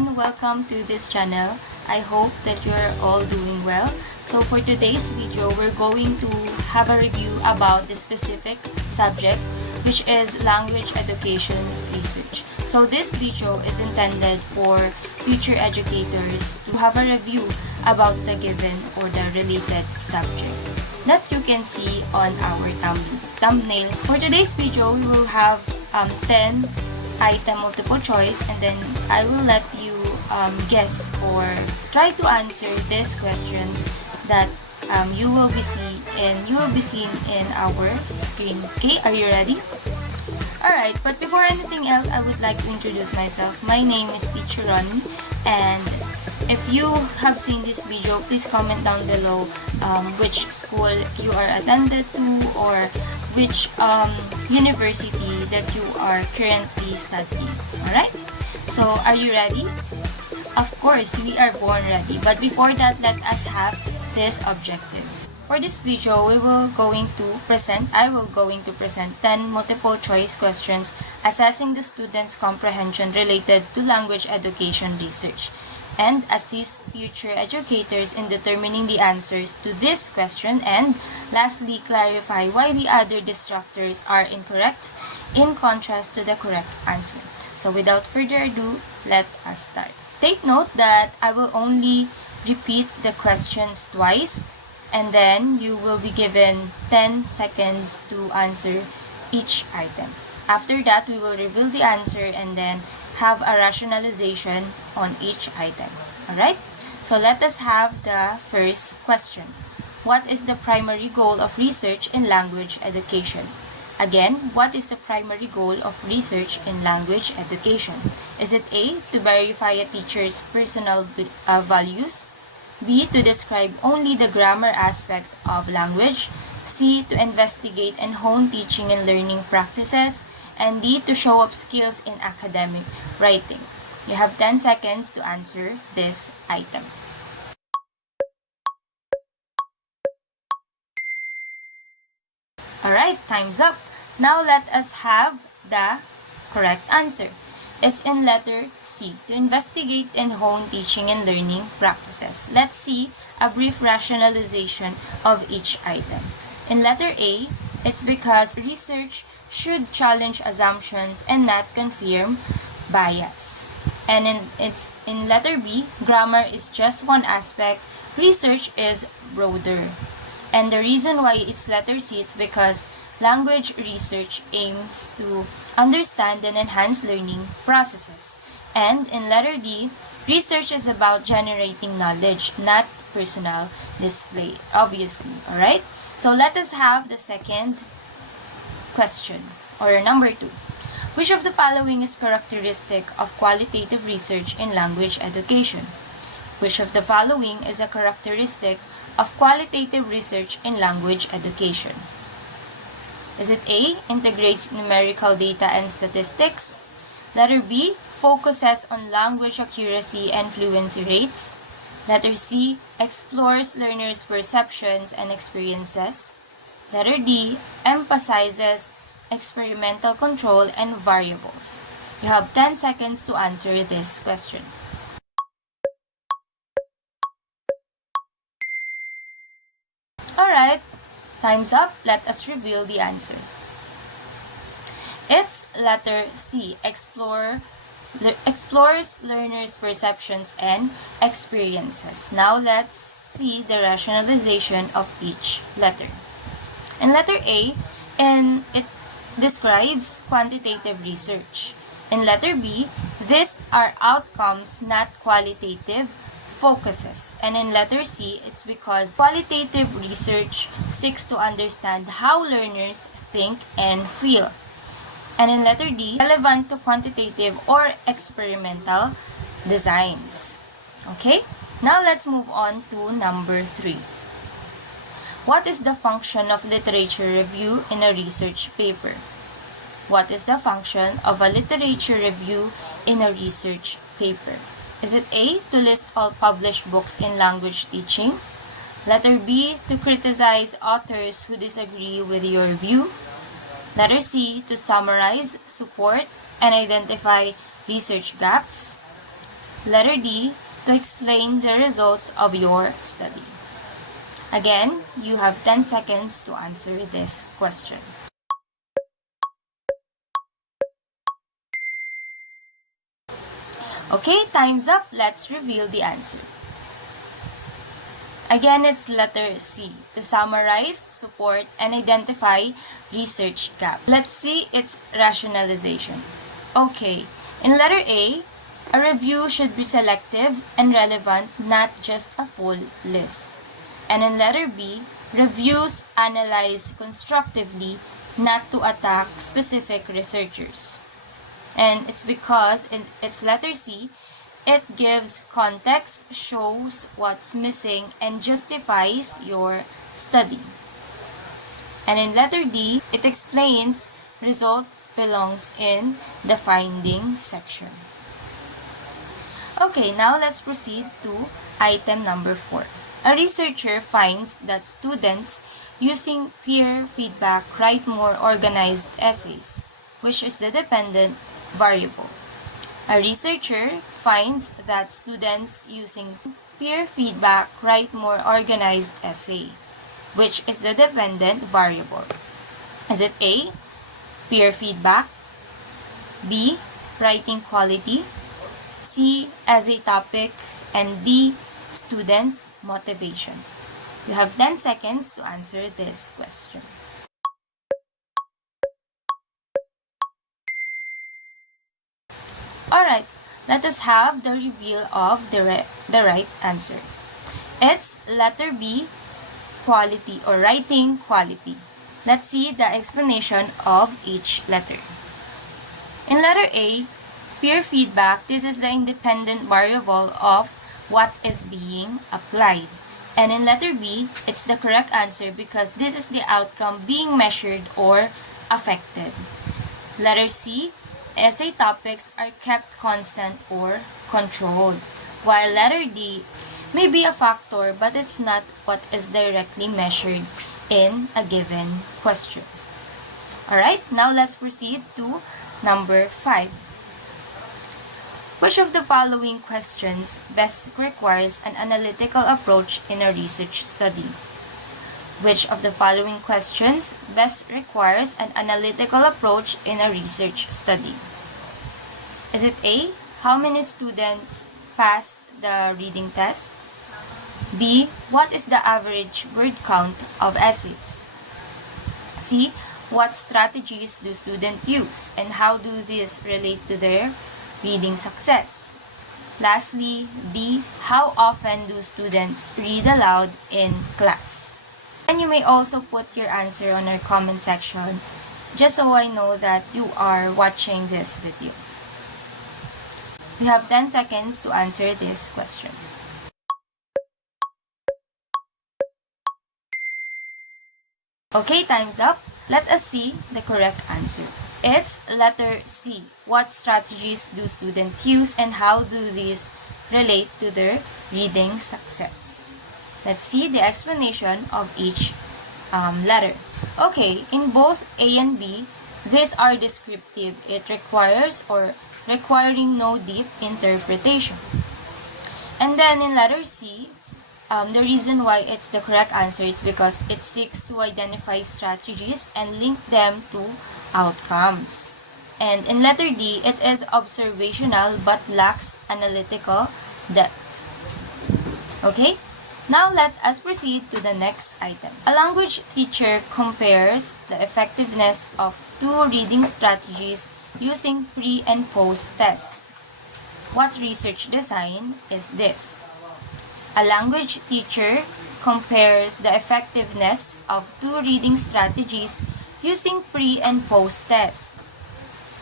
everyone, welcome to this channel. I hope that you're all doing well. So for today's video, we're going to have a review about the specific subject, which is language education research. So this video is intended for future educators to have a review about the given or the related subject that you can see on our thumbnail. For today's video, we will have 10 item multiple choice, and then I will let you guess or try to answer these questions that you will be seeing in our screen. Okay, are you ready? Alright, but before anything else, I would like to introduce myself. My name is Teacher Roni, and if you have seen this video, please comment down below which school you are attended to or which university that you are currently studying. Alright? So, are you ready? Of course, we are born ready. But before that, let us have these objectives. For this video, I will going to present 10 multiple choice questions assessing the student's comprehension related to language education research, and assist future educators in determining the answers to this question, and lastly, clarify why the other distractors are incorrect in contrast to the correct answer. So without further ado, let us start. Take note that I will only repeat the questions twice, and then you will be given 10 seconds to answer each item. After that, we will reveal the answer and then have a rationalization on each item. Alright? So let us have the first question. What is the primary goal of research in language education? Again, what is the primary goal of research in language education? Is it A, to verify a teacher's personal values? B, to describe only the grammar aspects of language? C, to investigate and hone teaching and learning practices? And D, to show up skills in academic writing. You have 10 seconds to answer this item. Alright, time's up. Now let us have the correct answer. It's in letter C, to investigate and hone teaching and learning practices. Let's see a brief rationalization of each item. In letter A, it's because research should challenge assumptions and not confirm bias. And in letter B, grammar is just one aspect, research is broader. And the reason why it's letter C is because language research aims to understand and enhance learning processes. And in letter D, research is about generating knowledge, not personal display, obviously. Alright? So let us have the second question, or number 2. Which of the following is characteristic of qualitative research in language education? Which of the following is a characteristic of qualitative research in language education? Is it A, integrates numerical data and statistics? Letter B, focuses on language accuracy and fluency rates? Letter C, explores learners' perceptions and experiences? Letter D, emphasizes experimental control and variables. You have 10 seconds to answer this question. Alright, time's up. Let us reveal the answer. It's letter C, explores learners' perceptions and experiences. Now let's see the rationalization of each letter. In letter A, it describes quantitative research. In letter B, these are outcomes, not qualitative focuses. And in letter C, it's because qualitative research seeks to understand how learners think and feel. And in letter D, relevant to quantitative or experimental designs. Okay? Now let's move on to number 3. What is the function of literature review in a research paper? What is the function of a literature review in a research paper? Is it A, to list all published books in language teaching? Letter B, to criticize authors who disagree with your view? Letter C, to summarize, support, and identify research gaps? Letter D, to explain the results of your study. Again, you have 10 seconds to answer this question. Okay, time's up. Let's reveal the answer. Again, it's letter C, to summarize, support, and identify research gap. Let's see its rationalization. Okay, in letter A review should be selective and relevant, not just a full list. And in letter B, reviews analyze constructively, not to attack specific researchers. And it's because in its letter C, it gives context, shows what's missing, and justifies your study. And in letter D, it explains result belongs in the finding section. Okay, now let's proceed to item number 4. A researcher finds that students using peer feedback write more organized essays, which is the dependent variable. A researcher finds that students using peer feedback write more organized essay, which is the dependent variable. Is it A, peer feedback, B, writing quality, C, essay topic, and D, students' motivation? You have 10 seconds to answer this question. Alright, let us have the reveal of the right answer. It's letter B, quality or writing quality. Let's see the explanation of each letter. In letter A, peer feedback, this is the independent variable of what is being applied. And in letter B, it's the correct answer because this is the outcome being measured or affected. Letter C, essay topics are kept constant or controlled, while letter D may be a factor but it's not what is directly measured in a given question. Alright, now let's proceed to number 5. Which of the following questions best requires an analytical approach in a research study? Which of the following questions best requires an analytical approach in a research study? Is it A, how many students passed the reading test? B, what is the average word count of essays? C, what strategies do students use and how do these relate to their reading success? Lastly, D, how often do students read aloud in class? And you may also put your answer on our comment section just so I know that you are watching this video. You have 10 seconds to answer this question. Okay, time's up. Let us see the correct answer. It's letter C. What strategies do students use and how do these relate to their reading success? Let's see the explanation of each letter. Okay, in both A and B, these are descriptive. It requires or requiring no deep interpretation. And then in letter C, the reason why it's the correct answer is because it seeks to identify strategies and link them to outcomes. And in letter D, it is observational but lacks analytical depth. Okay? Now let us proceed to the next item. A language teacher compares the effectiveness of 2 reading strategies using pre and post tests. What research design is this? A language teacher compares the effectiveness of 2 reading strategies using pre and post tests.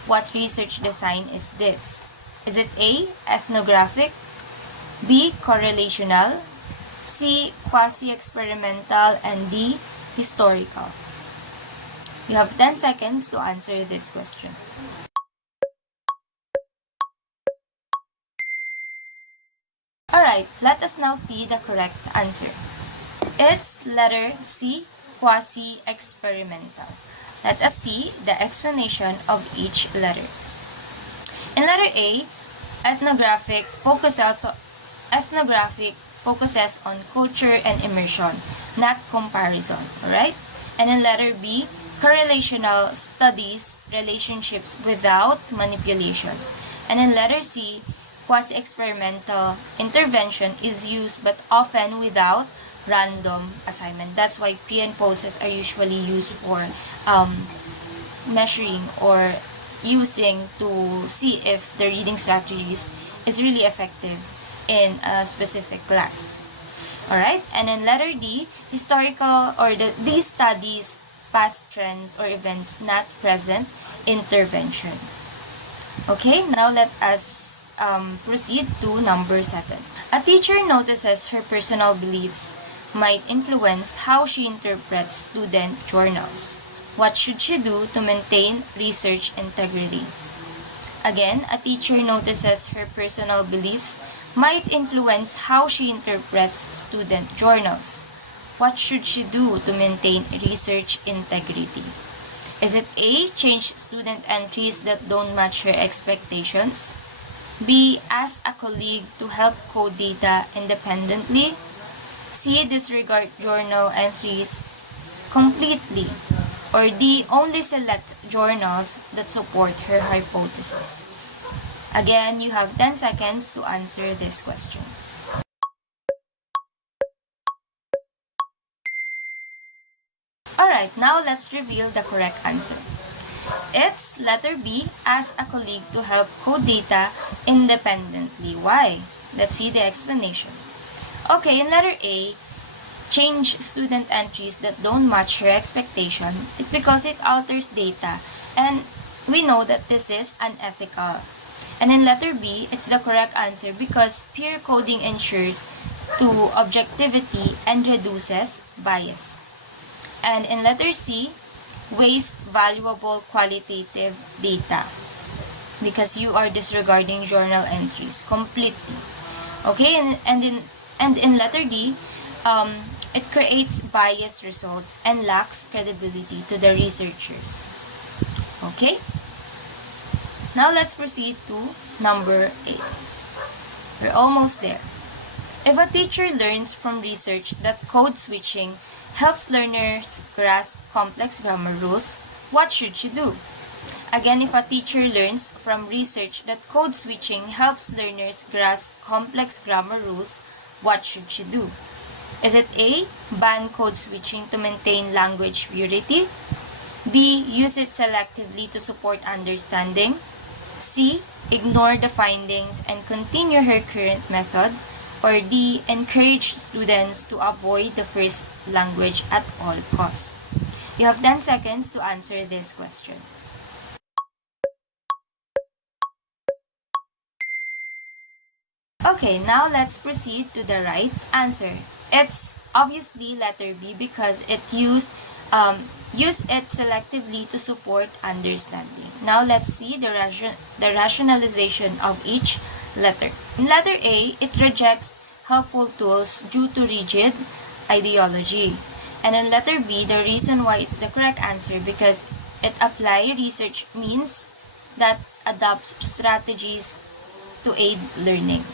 What research design is this? Is it A, ethnographic, B, correlational, C, quasi-experimental, and D, historical? You have 10 seconds to answer this question. Alright, let us now see the correct answer. It's letter C, quasi-experimental. Let us see the explanation of each letter. In letter A, Ethnographic focuses ethnographic focuses on culture and immersion, not comparison. Alright? And in letter B, correlational studies relationships without manipulation. And in letter C, quasi-experimental intervention is used but often without random assignment. That's why pre and posts are usually used for measuring or using to see if the reading strategies is really effective in a specific class. Alright, and in letter D, historical or these studies past trends or events not present intervention. Okay, now let us proceed to number 7. A teacher notices her personal beliefs might influence how she interprets student journals. What should she do to maintain research integrity? Again, a teacher notices her personal beliefs might influence how she interprets student journals. What should she do to maintain research integrity? Is it A. Change student entries that don't match her expectations? B. Ask a colleague to help code data independently? C. Disregard journal entries completely? Or D. Only select journals that support her hypothesis? Again, you have 10 seconds to answer this question. Alright, now let's reveal the correct answer. It's letter B, ask a colleague to help code data independently. Why? Let's see the explanation. Okay, in letter A, change student entries that don't match her expectation. It's because it alters data, and we know that this is unethical. And in letter B, it's the correct answer because peer coding ensures to objectivity and reduces bias. And in letter C, waste valuable qualitative data because you are disregarding journal entries completely. Okay, and in letter D, it creates biased results and lacks credibility to the researchers. Okay? Now let's proceed to number 8. We're almost there. If a teacher learns from research that code switching helps learners grasp complex grammar rules, what should she do? Again, if a teacher learns from research that code switching helps learners grasp complex grammar rules, what should she do? Is it A. Ban code switching to maintain language purity? B. Use it selectively to support understanding? C. Ignore the findings and continue her current method? Or D. Encourage students to avoid the first language at all costs? You have 10 seconds to answer this question. Okay, now let's proceed to the right answer. It's obviously letter B because it use it selectively to support understanding. Now let's see the rationalization of each letter. In letter A, it rejects helpful tools due to rigid ideology. And in letter B, the reason why it's the correct answer because it apply research means that adopts strategies to aid learning.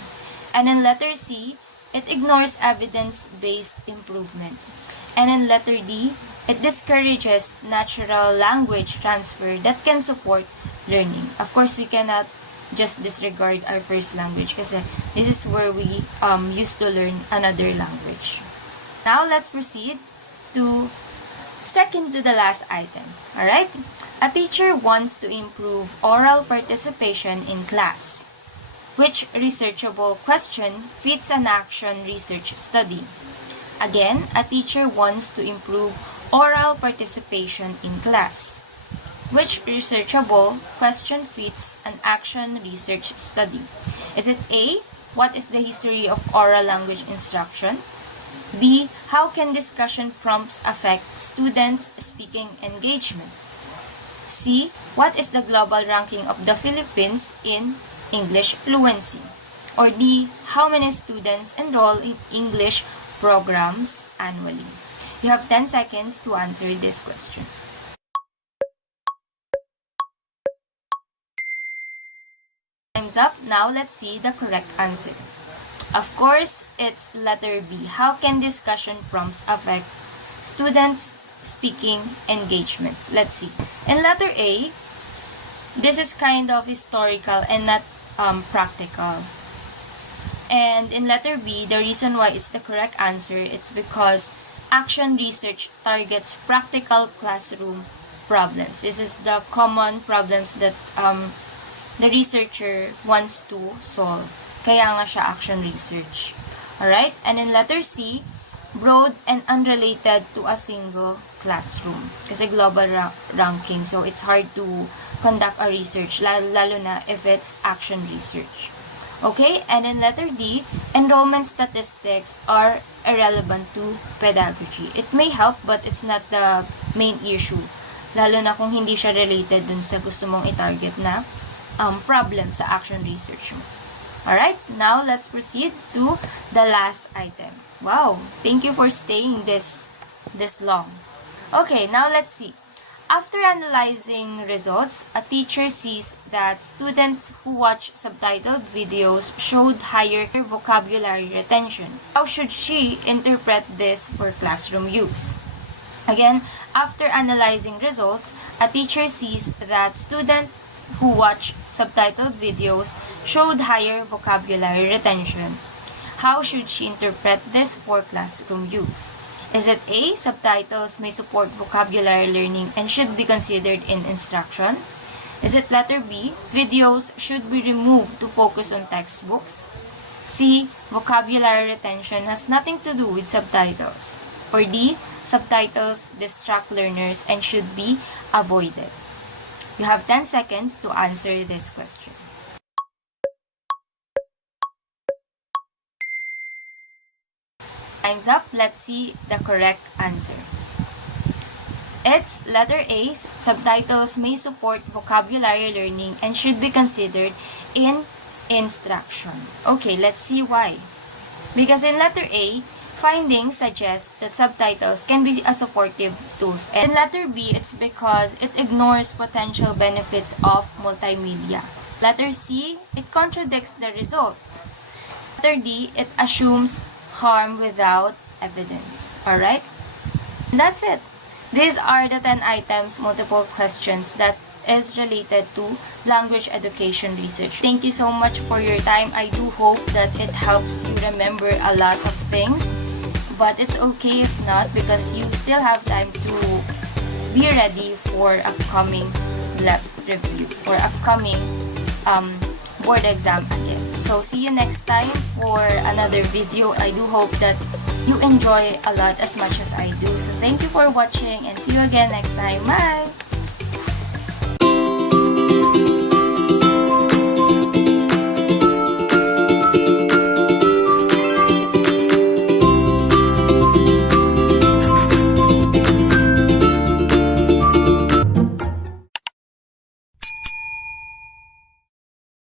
And in letter C, it ignores evidence-based improvement. And in letter D, it discourages natural language transfer that can support learning. Of course, we cannot just disregard our first language because this is where we used to learn another language. Now, let's proceed to second to the last item. Alright? A teacher wants to improve oral participation in class. Which researchable question fits an action research study? Again, a teacher wants to improve oral participation in class. Which researchable question fits an action research study? Is it A. What is the history of oral language instruction? B. How can discussion prompts affect students' speaking engagement? C. What is the global ranking of the Philippines in English fluency? Or D. How many students enroll in English programs annually? You have 10 seconds to answer this question. Time's up. Now let's see the correct answer. Of course, it's letter B. How can discussion prompts affect students' speaking engagements? Let's see. In letter A, this is kind of historical and not practical. And in letter B, the reason why it's the correct answer, it's because action research targets practical classroom problems. This is the common problems that the researcher wants to solve. Kaya nga siya action research. Alright? And in letter C, broad and unrelated to a single classroom. Kasi global ranking, so it's hard to conduct a research, lalo na if it's action research. Okay? And in letter D, enrollment statistics are irrelevant to pedagogy. It may help, but it's not the main issue. Lalo na kung hindi siya related dun sa gusto mong i-target na problem sa action research mo. Alright, now let's proceed to the last item. Wow, thank you for staying this long. Okay, now let's see. After analyzing results, a teacher sees that students who watch subtitled videos showed higher vocabulary retention. How should she interpret this for classroom use? Again, after analyzing results, a teacher sees that students who watch subtitled videos showed higher vocabulary retention. How should she interpret this for classroom use? Is it A, subtitles may support vocabulary learning and should be considered in instruction? Is it letter B, videos should be removed to focus on textbooks? C, vocabulary retention has nothing to do with subtitles? Or D, subtitles distract learners and should be avoided? You have 10 seconds to answer this question. Time's up. Let's see the correct answer. It's letter A, subtitles may support vocabulary learning and should be considered in instruction. Okay, let's see why. Because in letter A, findings suggest that subtitles can be a supportive tool. And in letter B, it's because it ignores potential benefits of multimedia. Letter C, it contradicts the result. Letter D, it assumes harm without evidence. Alright? That's it. These are the 10 items, multiple questions that is related to language education research. Thank you so much for your time. I do hope that it helps you remember a lot of things. But it's okay if not, because you still have time to be ready for upcoming BLEPT review or upcoming board exam again. So see you next time for another video. I do hope that you enjoy a lot as much as I do. So thank you for watching and see you again next time. Bye!